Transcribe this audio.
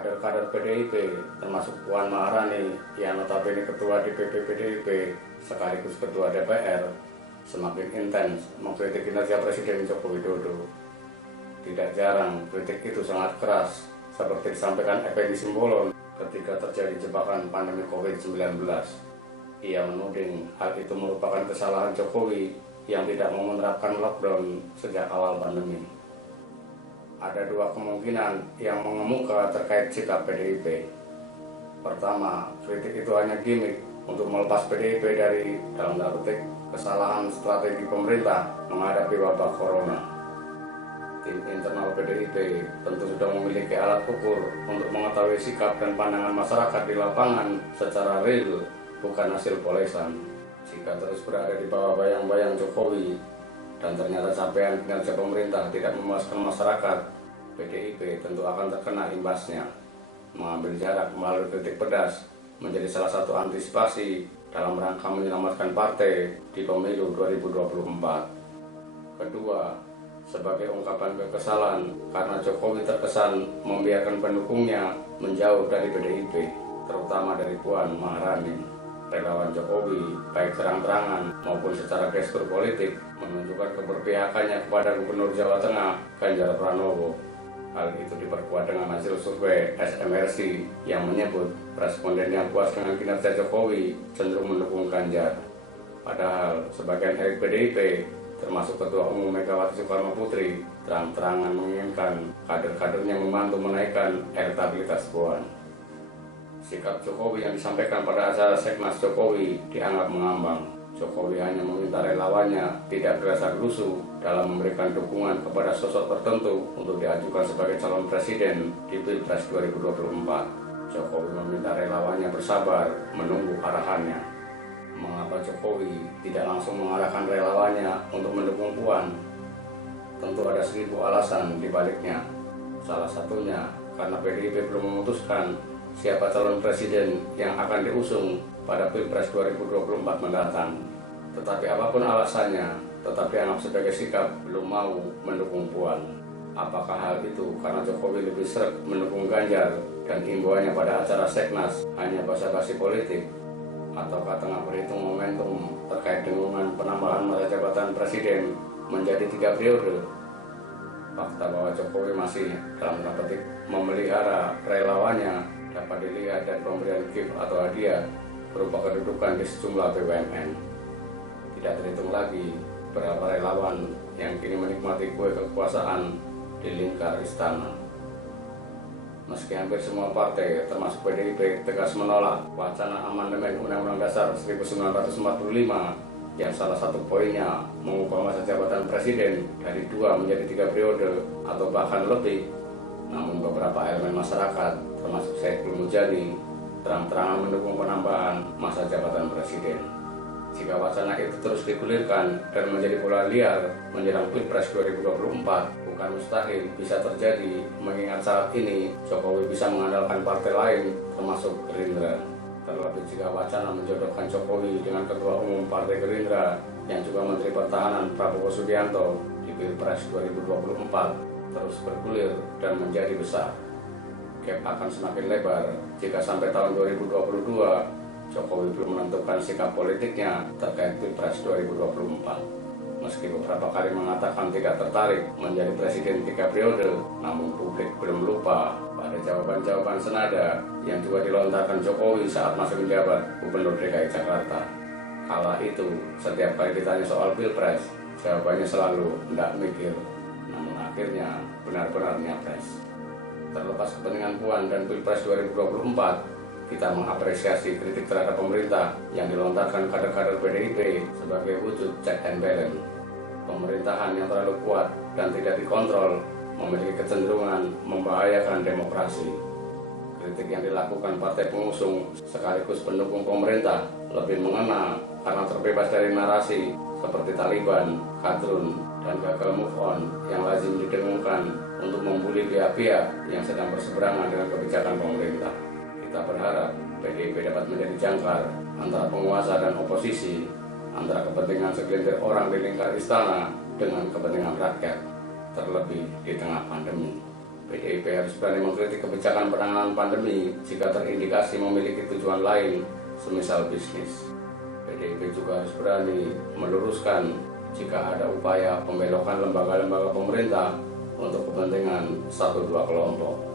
kader-kader PDIP termasuk Puan Maharani yang notabene ketua DPP PDIP sekaligus ketua DPR semakin intens mengkritik kinerja Presiden Joko Widodo. Tidak jarang kritik itu sangat keras seperti disampaikan Effendi Simbolon ketika terjadi jebakan pandemi COVID-19. Ia menuding hal itu merupakan kesalahan Jokowi yang tidak mau menerapkan lockdown sejak awal pandemi. Ada dua kemungkinan yang mengemuka terkait sikap PDIP. Pertama, kritik itu hanya gimmick untuk melepas PDIP dari dalam tanda petik kesalahan strategi pemerintah menghadapi wabah corona. Tim internal PDIP tentu sudah memiliki alat ukur untuk mengetahui sikap dan pandangan masyarakat di lapangan secara real, bukan hasil polesan. Jika terus berada di bawah bayang-bayang Jokowi dan ternyata capaian kinerja pemerintah tidak memuaskan masyarakat, PDIP tentu akan terkena imbasnya. Mengambil jarak melalui kritik pedas menjadi salah satu antisipasi dalam rangka menyelamatkan partai di pemilu 2024. Kedua, sebagai ungkapan kekesalan karena Jokowi terkesan membiarkan pendukungnya menjauh dari PDIP, terutama dari Puan Maharani. Relawan Jokowi, baik terang-terangan maupun secara gestur politik, menunjukkan keberpihakannya kepada Gubernur Jawa Tengah, Ganjar Pranowo. Hal itu diperkuat dengan hasil survei SMRC yang menyebut responden yang puas dengan kinerja Jokowi cenderung mendukung Ganjar. Padahal sebagian elit PDIP, termasuk Ketua Umum Megawati Soekarno Putri, terang-terangan menginginkan kader-kadernya membantu menaikkan elektabilitas Puan. Sikap Jokowi yang disampaikan pada acara Seknas Jokowi dianggap mengambang. Jokowi hanya meminta relawannya tidak gerasa-gerusu dalam memberikan dukungan kepada sosok tertentu untuk diajukan sebagai calon presiden di Pilpres 2024. Jokowi meminta relawannya bersabar menunggu arahannya. Mengapa Jokowi tidak langsung mengarahkan relawannya untuk mendukung Puan? Tentu ada 1000 alasan di baliknya. Salah satunya karena PDIP belum memutuskan siapa calon presiden yang akan diusung pada Pilpres 2024 mendatang. Tetapi apapun alasannya, tetap dianggap sebagai sikap belum mau mendukung Puan. Apakah hal itu karena Jokowi lebih seret mendukung Ganjar dan himbauannya pada acara Seknas hanya basa-basi politik? Ataukah tengah berhitung momentum terkait dengan penambahan masa jabatan presiden menjadi 3 periode? Fakta bahwa Jokowi masih dalam tanda petik memelihara relawannya dapat dilihat dari pemberian gift atau hadiah berupa kedudukan di sejumlah BUMN. Tidak terhitung lagi berapa relawan yang kini menikmati kue kekuasaan di lingkar istana. Meski hampir semua partai, termasuk PDIP, tegas menolak wacana amandemen Undang-Undang Dasar 1945 yang salah satu poinnya mengubah masa jabatan presiden dari 2 menjadi 3 periode atau bahkan lebih, namun beberapa elemen masyarakat, termasuk Saiful Mujani, terang-terangan mendukung penambahan masa jabatan presiden. Jika wacana itu terus digulirkan dan menjadi bola liar menjelang Pilpres 2024, bukan mustahil bisa terjadi, mengingat saat ini Jokowi bisa mengandalkan partai lain termasuk Gerindra. Terlebih jika wacana menjodohkan Jokowi dengan Ketua Umum Partai Gerindra yang juga Menteri Pertahanan Prabowo Subianto di Pilpres 2024 terus bergulir dan menjadi besar. Gap akan semakin lebar jika sampai tahun 2022 Jokowi belum menentukan sikap politiknya terkait Pilpres 2024. Meski beberapa kali mengatakan tidak tertarik menjadi presiden 3 periode, namun publik belum lupa pada jawaban-jawaban senada yang juga dilontarkan Jokowi saat masih menjabat Gubernur DKI Jakarta. Kala itu, setiap kali ditanya soal Pilpres, jawabannya selalu "ndak mikir", namun akhirnya benar-benar nyapres. Terlepas kepentingan Puan dan Pilpres 2024, kita mengapresiasi kritik terhadap pemerintah yang dilontarkan kader-kader PDIP sebagai wujud check and balance. Pemerintahan yang terlalu kuat dan tidak dikontrol memiliki kecenderungan membahayakan demokrasi. Kritik yang dilakukan partai pengusung sekaligus pendukung pemerintah lebih mengena karena terbebas dari narasi seperti Taliban, kadrun, dan gagal move on yang lazim didengungkan untuk membuli pihak-pihak yang sedang berseberangan dengan kebijakan pemerintah. Kita berharap PDIP dapat menjadi jangkar antara penguasa dan oposisi, antara kepentingan segelintir orang di lingkar istana dengan kepentingan rakyat, terlebih di tengah pandemi. PDIP harus berani mengkritik kebijakan penanganan pandemi jika terindikasi memiliki tujuan lain, semisal bisnis. PDIP juga harus berani meluruskan jika ada upaya pembelokan lembaga-lembaga pemerintah untuk kepentingan 1-2 kelompok.